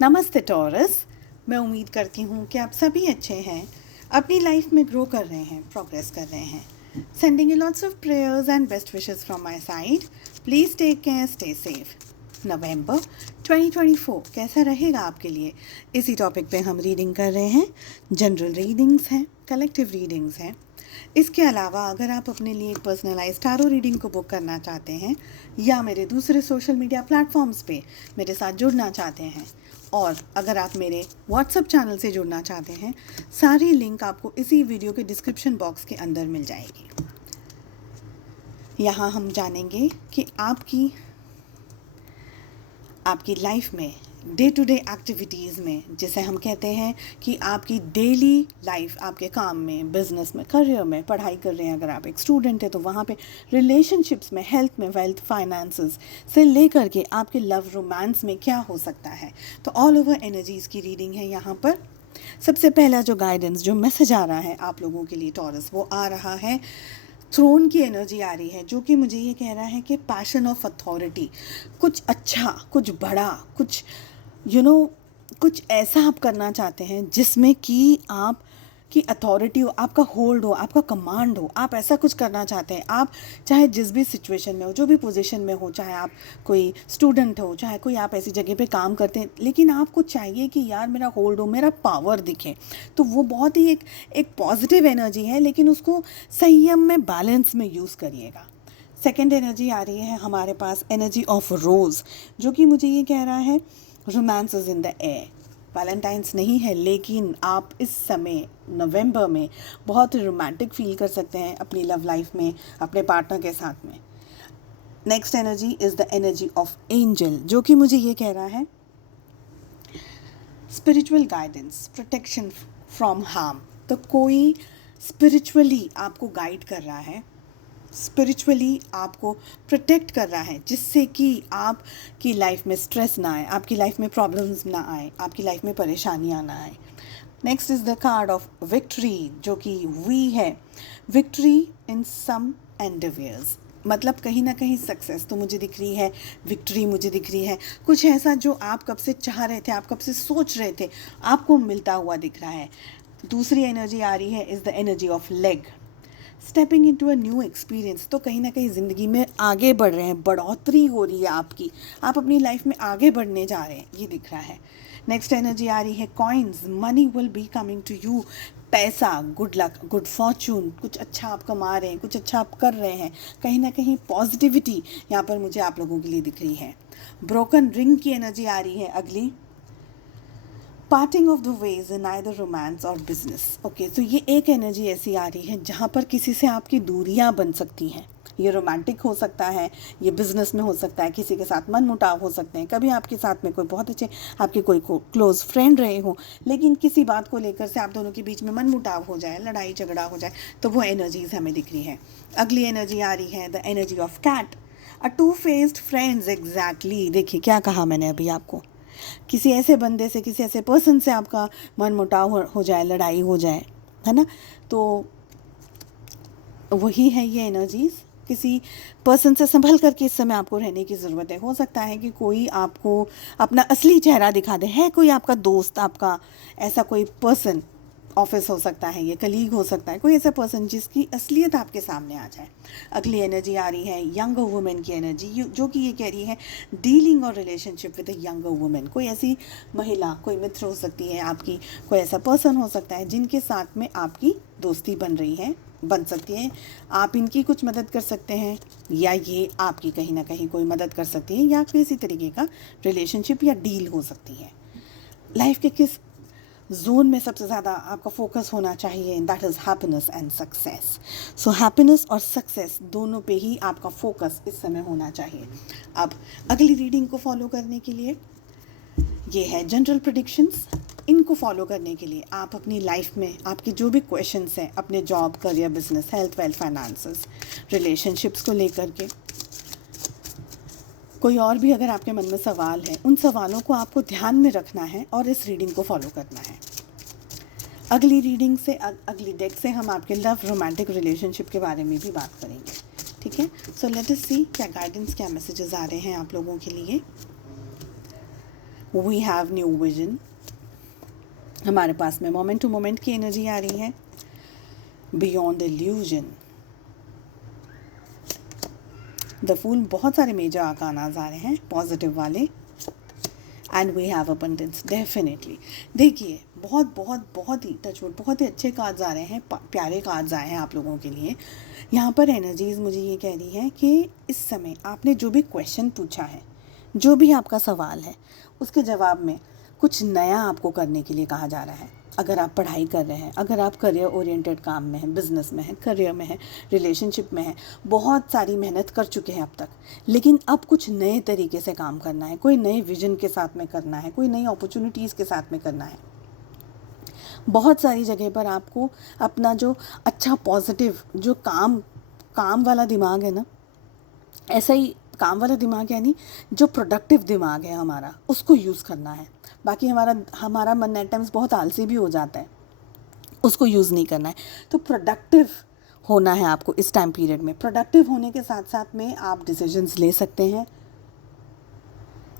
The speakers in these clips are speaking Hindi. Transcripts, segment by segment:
नमस्ते टॉरस। मैं उम्मीद करती हूँ कि आप सभी अच्छे हैं, अपनी लाइफ में ग्रो कर रहे हैं, प्रोग्रेस कर रहे हैं। Sending you lots of prayers and best wishes from my side. Please take care, stay safe. नवंबर 2024 कैसा रहेगा आपके लिए, इसी टॉपिक पे हम रीडिंग कर रहे हैं। जनरल रीडिंग्स हैं, कलेक्टिव रीडिंग्स हैं। इसके अलावा अगर आप अपने लिए एक पर्सनलाइज टारो रीडिंग को बुक करना चाहते हैं या मेरे दूसरे सोशल मीडिया प्लेटफॉर्म्स पे मेरे साथ जुड़ना चाहते हैं, और अगर आप मेरे व्हाट्सएप चैनल से जुड़ना चाहते हैं, सारी लिंक आपको इसी वीडियो के डिस्क्रिप्शन बॉक्स के अंदर मिल जाएगी। यहाँ हम जानेंगे कि आपकी लाइफ में डे टू डे एक्टिविटीज़ में, जिसे हम कहते हैं कि आपकी डेली लाइफ, आपके काम में, बिजनेस में, करियर में, पढ़ाई कर रहे हैं अगर आप एक स्टूडेंट हैं तो वहाँ पे रिलेशनशिप्स में, हेल्थ में, वेल्थ, फाइनेंसेस से लेकर के आपके लव रोमांस में क्या हो सकता है। तो ऑल ओवर एनर्जीज़ की रीडिंग है यहाँ पर। सबसे पहला जो गाइडेंस, जो मैसेज आ रहा है आप लोगों के लिए टॉरस, वो आ रहा है थ्रोन की एनर्जी आ रही है, जो कि मुझे ये कह रहा है कि पैशन ऑफ अथॉरिटी, कुछ अच्छा, कुछ बड़ा, कुछ कुछ ऐसा आप करना चाहते हैं जिसमें कि आप की अथॉरिटी हो, आपका होल्ड हो, आपका कमांड हो। आप ऐसा कुछ करना चाहते हैं। आप चाहे जिस भी सिचुएशन में हो, जो भी पोजीशन में हो, चाहे आप कोई स्टूडेंट हो, चाहे कोई आप ऐसी जगह पे काम करते हैं, लेकिन आपको चाहिए कि यार मेरा होल्ड हो, मेरा पावर दिखे। तो वो बहुत ही एक पॉजिटिव एनर्जी है, लेकिन उसको संयम में, बैलेंस में यूज़ करिएगा। सेकेंड एनर्जी आ रही है हमारे पास, एनर्जी ऑफ रोज़, जो कि मुझे ये कह रहा है romance is in the air. Valentine's नहीं है, लेकिन आप इस समय नवंबर में बहुत रोमांटिक फील कर सकते हैं अपनी लव लाइफ में, अपने पार्टनर के साथ में। Next energy is the energy of angel, जो कि मुझे ये कह रहा है spiritual guidance, protection from harm. तो कोई स्पिरिचुअली आपको गाइड कर रहा है, स्पिरिचुअली आपको प्रोटेक्ट कर रहा है, जिससे कि आपकी लाइफ में स्ट्रेस ना आए, आपकी लाइफ में प्रॉब्लम्स ना आए, आपकी लाइफ में परेशानियाँ ना आए। Next is the card of victory, जो कि वी है, विक्ट्री इन सम एंडेवियर्स। मतलब कहीं ना कहीं सक्सेस तो मुझे दिख रही है, विक्ट्री मुझे दिख रही है, कुछ ऐसा जो आप कब से चाह रहे थे, आप कब से सोच रहे थे, आपको मिलता हुआ दिख रहा है। दूसरी एनर्जी आ रही है is the energy of leg, stepping into a new experience. तो कहीं ना कहीं ज़िंदगी में आगे बढ़ रहे हैं, बढ़ोतरी हो रही है आपकी, आप अपनी लाइफ में आगे बढ़ने जा रहे हैं, ये दिख रहा है। नेक्स्ट एनर्जी आ रही है coins, money will be coming to you, पैसा, गुड लक, गुड फॉर्चून, कुछ अच्छा आप कमा रहे हैं, कुछ अच्छा आप कर रहे हैं, कहीं ना कहीं पॉजिटिविटी यहाँ पर मुझे आप लोगों के लिए दिख रही है। ब्रोकन रिंग की एनर्जी आ रही है अगली, parting of the ways in either romance और बिजनेस। ओके, तो ये एक एनर्जी ऐसी आ रही है जहाँ पर किसी से आपकी दूरियाँ बन सकती हैं। ये रोमांटिक हो सकता है, ये बिजनेस में हो सकता है, किसी के साथ मन मुटाव हो सकते हैं, कभी आपके साथ में कोई बहुत अच्छे आपके कोई क्लोज फ्रेंड रहे हो, लेकिन किसी बात को लेकर से आप दोनों के बीच में मन मुटाव हो जाए, लड़ाई झगड़ा हो जाए, तो वो एनर्जीज हमें दिख रही है। अगली एनर्जी आ रही है the energy of cat, a two faced friends. Exactly, देखिए क्या कहा मैंने अभी आपको, किसी ऐसे बंदे से, किसी ऐसे पर्सन से आपका मन मुटाव हो जाए, लड़ाई हो जाए, है ना। तो वही है ये एनर्जीज़। किसी पर्सन से संभल करके इस समय आपको रहने की ज़रूरत है। हो सकता है कि कोई आपको अपना असली चेहरा दिखा दे, है कोई आपका दोस्त, आपका ऐसा कोई पर्सन, ऑफिस हो सकता है, ये कलीग हो सकता है, कोई ऐसा पर्सन जिसकी असलियत आपके सामने आ जाए। अगली एनर्जी आ रही है यंगर वुमेन की एनर्जी, जो कि ये कह रही है डीलिंग और relationship with a younger women. कोई ऐसी महिला, कोई मित्र हो सकती है आपकी, कोई ऐसा पर्सन हो सकता है जिनके साथ में आपकी दोस्ती बन सकती है। आप इनकी कुछ मदद कर सकते हैं, या ये आपकी कहीं ना कहीं कोई मदद कर सकती है, या किसी तरीके का रिलेशनशिप या डील हो सकती है। लाइफ के किस जोन में सबसे ज़्यादा आपका फोकस होना चाहिए, that is happiness and success. So happiness और सक्सेस दोनों पे ही आपका फोकस इस समय होना चाहिए। अब अगली रीडिंग को फॉलो करने के लिए, ये है जनरल प्रेडिक्शंस। इनको फॉलो करने के लिए आप अपनी लाइफ में आपके जो भी क्वेश्चंस हैं, अपने job, career, business, health, wealth, finances, relationships को लेकर के, कोई और भी अगर आपके मन में सवाल है, उन सवालों को आपको ध्यान में रखना है और इस रीडिंग को फॉलो करना है। अगली रीडिंग से, अगली डेक से हम आपके लव, रोमांटिक रिलेशनशिप के बारे में भी बात करेंगे। ठीक है, सो लेट अस सी क्या गाइडेंस, क्या मैसेजेस आ रहे हैं आप लोगों के लिए। वी हैव न्यू विजन, हमारे पास में मोमेंट टू मोमेंट की एनर्जी आ रही है, बियॉन्ड इल्यूजन, द फूल, बहुत सारे मेजर आर्कानाज आ रहे हैं पॉजिटिव वाले, and we have abundance definitely. देखिए बहुत ही टचवुड, बहुत ही अच्छे कार्ड्स आ रहे हैं, प्यारे कार्ड्स आए हैं आप लोगों के लिए। यहाँ पर एनर्जीज मुझे ये कह रही है कि इस समय आपने जो भी क्वेश्चन पूछा है, जो भी आपका सवाल है, उसके जवाब में कुछ नया आपको करने के लिए कहा जा रहा है। अगर आप पढ़ाई कर रहे हैं, अगर आप करियर ओरिएंटेड काम में हैं, बिजनेस में हैं, करियर में हैं, रिलेशनशिप में हैं, बहुत सारी मेहनत कर चुके हैं अब तक, लेकिन अब कुछ नए तरीके से काम करना है, कोई नए विजन के साथ में करना है, कोई नई अपॉर्चुनिटीज़ के साथ में करना है। बहुत सारी जगह पर आपको अपना जो अच्छा पॉजिटिव जो काम वाला दिमाग है ना, ऐसा ही काम वाला दिमाग यानी जो प्रोडक्टिव दिमाग है हमारा, उसको यूज़ करना है। बाकी हमारा मन एट टाइम्स बहुत आलसी भी हो जाता है, उसको यूज़ नहीं करना है। तो प्रोडक्टिव होना है आपको इस टाइम पीरियड में। प्रोडक्टिव होने के साथ साथ में आप डिसीजंस ले सकते हैं।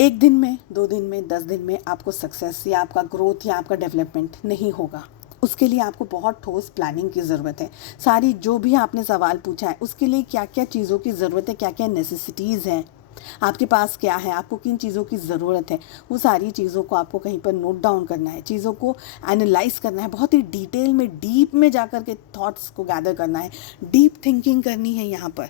1 दिन में, 2 दिन में, 10 दिन में आपको सक्सेस या आपका ग्रोथ या आपका डेवलपमेंट नहीं होगा। उसके लिए आपको बहुत ठोस प्लानिंग की ज़रूरत है। सारी जो भी आपने सवाल पूछा है उसके लिए क्या क्या चीज़ों की ज़रूरत है, क्या क्या नेसेसिटीज़ हैं, आपके पास क्या है, आपको किन चीज़ों की ज़रूरत है, वो सारी चीज़ों को आपको कहीं पर नोट डाउन करना है, चीज़ों को एनालाइज करना है, बहुत ही डिटेल में, डीप में जाकर के थॉट्स को गैदर करना है, डीप थिंकिंग करनी है यहाँ पर।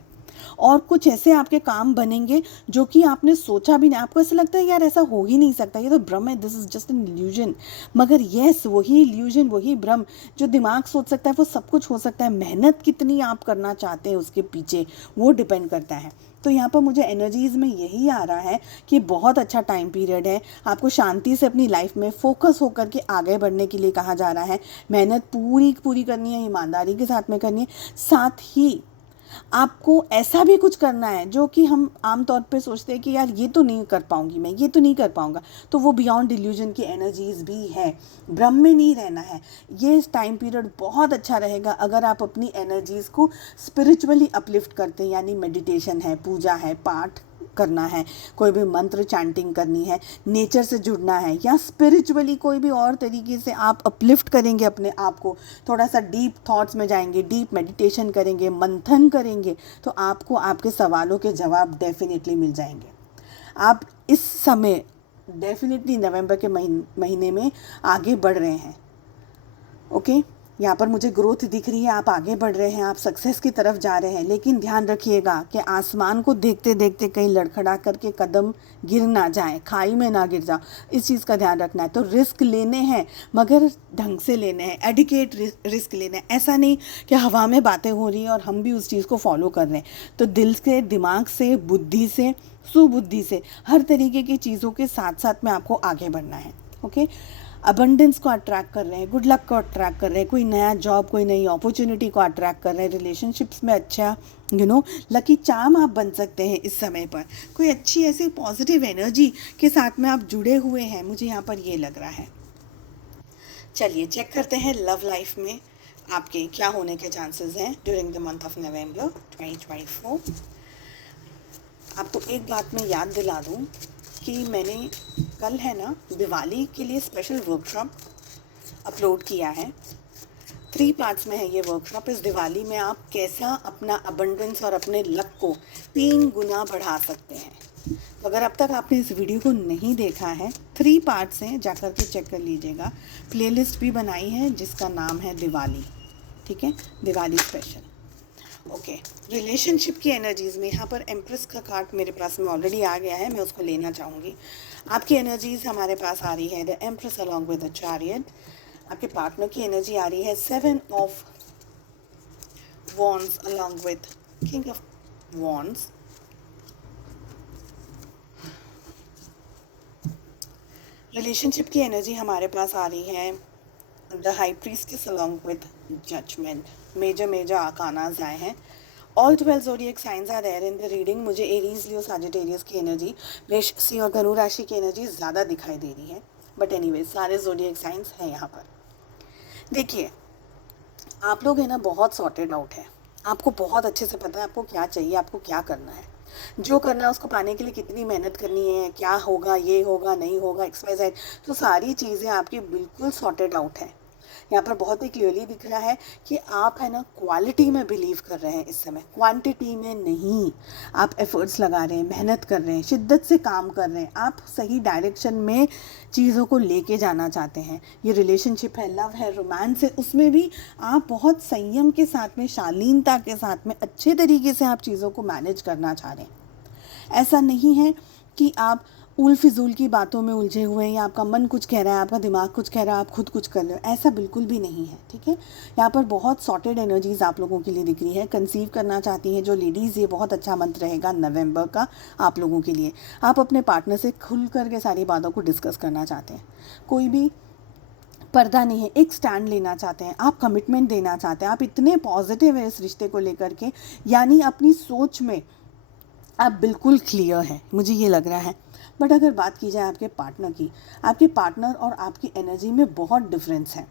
और कुछ ऐसे आपके काम बनेंगे जो कि आपने सोचा भी नहीं, आपको ऐसा लगता है यार ऐसा हो ही नहीं सकता, ये तो भ्रम है, this is just an illusion. मगर यस, वही इल्यूजन, वही भ्रम जो दिमाग सोच सकता है वो सब कुछ हो सकता है। मेहनत कितनी आप करना चाहते हैं उसके पीछे वो डिपेंड करता है। तो यहाँ पर मुझे एनर्जीज़ में यही आ रहा है कि बहुत अच्छा टाइम पीरियड है, आपको शांति से अपनी लाइफ में फोकस होकर के आगे बढ़ने के लिए कहा जा रहा है। मेहनत पूरी करनी है, ईमानदारी के साथ में करनी है। साथ ही आपको ऐसा भी कुछ करना है जो कि हम आम तौर पे सोचते हैं कि यार ये तो नहीं कर पाऊंगी मैं, ये तो नहीं कर पाऊंगा, तो वो बियॉन्ड इल्यूजन की एनर्जीज भी है। भ्रम में नहीं रहना है। ये टाइम पीरियड बहुत अच्छा रहेगा अगर आप अपनी एनर्जीज को स्पिरिचुअली अपलिफ्ट करते हैं, यानी मेडिटेशन है, पूजा है, पाठ करना है, कोई भी मंत्र चैंटिंग करनी है, नेचर से जुड़ना है, या स्पिरिचुअली कोई भी और तरीके से आप अपलिफ्ट करेंगे अपने आप को, थोड़ा सा डीप थॉट्स में जाएंगे, डीप मेडिटेशन करेंगे, मंथन करेंगे, तो आपको आपके सवालों के जवाब डेफिनेटली मिल जाएंगे। आप इस समय डेफिनेटली नवंबर के महीने में आगे बढ़ रहे हैं। ओके, यहाँ पर मुझे ग्रोथ दिख रही है, आप आगे बढ़ रहे हैं, आप सक्सेस की तरफ जा रहे हैं। लेकिन ध्यान रखिएगा कि आसमान को देखते देखते कहीं लड़खड़ा करके कदम गिर ना जाए, खाई में ना गिर जाओ, इस चीज़ का ध्यान रखना है। तो रिस्क लेने हैं मगर ढंग से लेने हैं, एडिकेट रिस्क लेने हैं। ऐसा नहीं कि हवा में बातें हो रही हैं और हम भी उस चीज़ को फॉलो कर रहे हैं। तो दिल से, दिमाग से, बुद्धि से, सुबुद्धि से, हर तरीके की चीज़ों के साथ साथ में आपको आगे बढ़ना है। ओके, अबंडेंस को अट्रैक्ट कर रहे हैं, गुड लक को अट्रैक्ट कर रहे हैं, कोई नया जॉब, कोई नई अपॉर्चुनिटी को अट्रैक्ट कर रहे हैं, रिलेशनशिप्स में अच्छा लकी चार्म आप बन सकते हैं इस समय पर। कोई अच्छी ऐसी पॉजिटिव एनर्जी के साथ में आप जुड़े हुए हैं, मुझे यहाँ पर ये लग रहा है। चलिए चेक करते हैं लव लाइफ में आपके क्या होने के चांसेस हैं during the month of November 2024। आपको एक बात मैं याद दिला दूँ कि मैंने कल है ना दिवाली के लिए स्पेशल वर्कशॉप अपलोड किया है। 3 पार्ट्स में है ये वर्कशॉप। इस दिवाली में आप कैसा अपना अबंडेंस और अपने लक को 3 गुना बढ़ा सकते हैं। तो अगर अब तक आपने इस वीडियो को नहीं देखा है, 3 पार्ट्स हैं, जाकर के चेक कर लीजिएगा। प्लेलिस्ट भी बनाई है जिसका नाम है दिवाली, ठीक है, दिवाली स्पेशल। ओके, रिलेशनशिप की एनर्जीज़ में यहाँ पर एम्प्रेस का कार्ड मेरे पास में ऑलरेडी आ गया है, मैं उसको लेना चाहूँगी। आपकी एनर्जीज़ हमारे पास आ रही है the empress along with the chariot. आपके पार्टनर की एनर्जी आ रही है 7 of wands along with king of wands. Relationship की एनर्जी हमारे पास आ रही है the high priestess along with judgement. Major arcanas आए हैं। All 12 zodiac signs are there in the reading. मुझे एरीज, लियो, सजिटेरियस की एनर्जी, मेष, सिंह और धनु राशि की एनर्जी ज़्यादा दिखाई दे रही है, बट एनीवे सारे ज़ोडिएक साइंस हैं यहाँ पर। देखिए, आप लोग है ना बहुत सॉर्टेड आउट है, आपको बहुत अच्छे से पता है आपको क्या चाहिए, आपको क्या करना है। जो करना है उसको पाने के लिए कितनी मेहनत करनी है, क्या होगा, ये होगा, नहीं होगा, XYZ, तो सारी चीज़ें आपकी बिल्कुल सॉर्टेड आउट है। यहाँ पर बहुत ही क्लियरली दिख रहा है कि आप है ना क्वालिटी में बिलीव कर रहे हैं इस समय, क्वांटिटी में नहीं। आप एफर्ट्स लगा रहे हैं, मेहनत कर रहे हैं, शिद्दत से काम कर रहे हैं, आप सही डायरेक्शन में चीज़ों को लेके जाना चाहते हैं। ये रिलेशनशिप है, लव है, रोमांस है, उसमें भी आप बहुत संयम के साथ में, शालीनता के साथ में, अच्छे तरीके से आप चीज़ों को मैनेज करना चाह रहे हैं। ऐसा नहीं है कि आप उल फिजूल की बातों में उलझे हुए हैं या आपका मन कुछ कह रहा है, आपका दिमाग कुछ कह रहा है, आप खुद कुछ कर रहे हो, ऐसा बिल्कुल भी नहीं है। ठीक है, यहाँ पर बहुत सॉर्टेड एनर्जीज आप लोगों के लिए दिख रही है। कंसीव करना चाहती हैं जो लेडीज़, ये बहुत अच्छा मंथ रहेगा नवंबर का आप लोगों के लिए। आप अपने पार्टनर से खुल करके सारी बातों को डिस्कस करना चाहते हैं, कोई भी पर्दा नहीं है, एक स्टैंड लेना चाहते हैं, आप कमिटमेंट देना चाहते हैं, आप इतने पॉजिटिव हैं इस रिश्ते को लेकर के, यानी अपनी सोच में आप बिल्कुल क्लियर हैं, मुझे ये लग रहा है। बट अगर बात की जाए आपके पार्टनर की, आपके पार्टनर और आपकी एनर्जी में बहुत डिफरेंस है।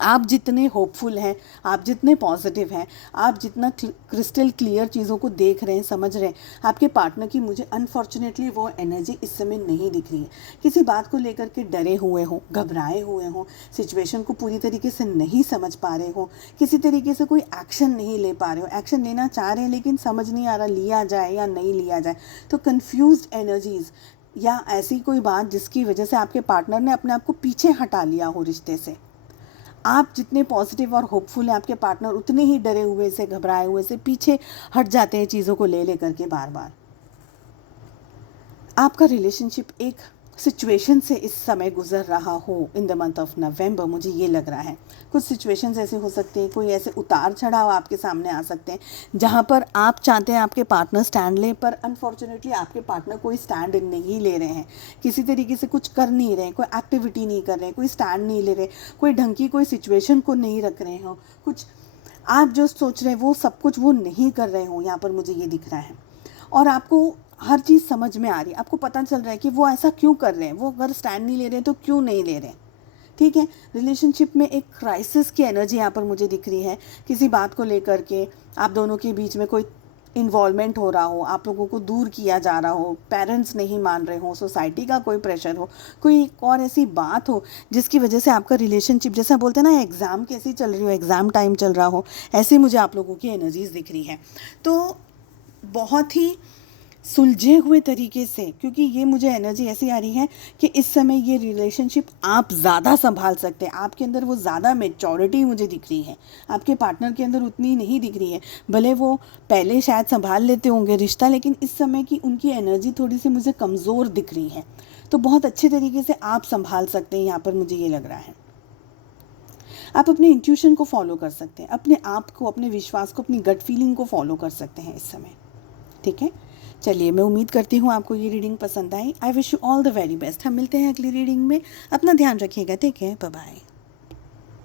आप जितने होपफुल हैं, आप जितने पॉजिटिव हैं, आप जितना क्रिस्टल क्लियर चीज़ों को देख रहे हैं, समझ रहे हैं, आपके पार्टनर की मुझे अनफॉर्चुनेटली वो एनर्जी इस समय नहीं दिख रही है। किसी बात को लेकर के डरे हुए हों, घबराए हुए हों, सिचुएशन को पूरी तरीके से नहीं समझ पा रहे हो, किसी तरीके से कोई एक्शन नहीं ले पा रहे हो, एक्शन लेना चाह रहे हैं लेकिन समझ नहीं आ रहा लिया जाए या नहीं लिया जाए, तो कन्फ्यूज्ड एनर्जीज़ या ऐसी कोई बात जिसकी वजह से आपके पार्टनर ने अपने आप को पीछे हटा लिया हो रिश्ते से। आप जितने पॉजिटिव और होपफुल हैं, आपके पार्टनर उतने ही डरे हुए से, घबराए हुए से पीछे हट जाते हैं चीज़ों को ले करके बार बार। आपका रिलेशनशिप एक सिचुएशन से इस समय गुजर रहा हो in the month of November, मुझे ये लग रहा है। कुछ सिचुएशंस ऐसे हो सकते हैं, कोई ऐसे उतार चढ़ाव आपके सामने आ सकते हैं जहाँ पर आप चाहते हैं आपके पार्टनर स्टैंड ले, पर अनफॉर्चुनेटली आपके पार्टनर कोई स्टैंड नहीं ले रहे हैं, किसी तरीके से कुछ कर नहीं रहे हैं, कोई एक्टिविटी नहीं कर रहे हैं, कोई स्टैंड नहीं ले रहे, कोई ढंग की कोई सिचुएशन को नहीं रख रहे हो, कुछ आप जो सोच रहे हैं वो सब कुछ वो नहीं कर रहे हो, यहाँ पर मुझे ये दिख रहा है। और आपको हर चीज़ समझ में आ रही है, आपको पता चल रहा है कि वो ऐसा क्यों कर रहे हैं, वो अगर स्टैंड नहीं ले रहे हैं तो क्यों नहीं ले रहे हैं। ठीक है, रिलेशनशिप में एक क्राइसिस की एनर्जी यहाँ पर मुझे दिख रही है। किसी बात को लेकर के आप दोनों के बीच में कोई इन्वॉल्वमेंट हो रहा हो, आप लोगों को दूर किया जा रहा हो, पेरेंट्स नहीं मान रहे हो, सोसाइटी का कोई प्रेशर हो, कोई और ऐसी बात हो जिसकी वजह से आपका रिलेशनशिप, जैसा बोलते हैं ना एग्ज़ाम कैसी चल रही हो, एग्ज़ाम टाइम चल रहा हो, ऐसे मुझे आप लोगों की एनर्जीज दिख रही है। तो बहुत ही सुलझे हुए तरीके से, क्योंकि ये मुझे एनर्जी ऐसी आ रही है कि इस समय ये रिलेशनशिप आप ज़्यादा संभाल सकते हैं, आपके अंदर वो ज़्यादा मैच्योरिटी मुझे दिख रही है, आपके पार्टनर के अंदर उतनी नहीं दिख रही है। भले वो पहले शायद संभाल लेते होंगे रिश्ता, लेकिन इस समय की उनकी एनर्जी थोड़ी सी मुझे कमज़ोर दिख रही है, तो बहुत अच्छे तरीके से आप संभाल सकते हैं, यहाँ पर मुझे ये लग रहा है। आप अपने इंट्यूशन को फॉलो कर सकते हैं, अपने आप को, अपने विश्वास को, अपनी गट फीलिंग को फॉलो कर सकते हैं इस समय। ठीक है, चलिए मैं उम्मीद करती हूँ आपको ये रीडिंग पसंद आई। I wish you all the very best. हम मिलते हैं अगली रीडिंग में, अपना ध्यान रखिएगा। Take care, bye bye.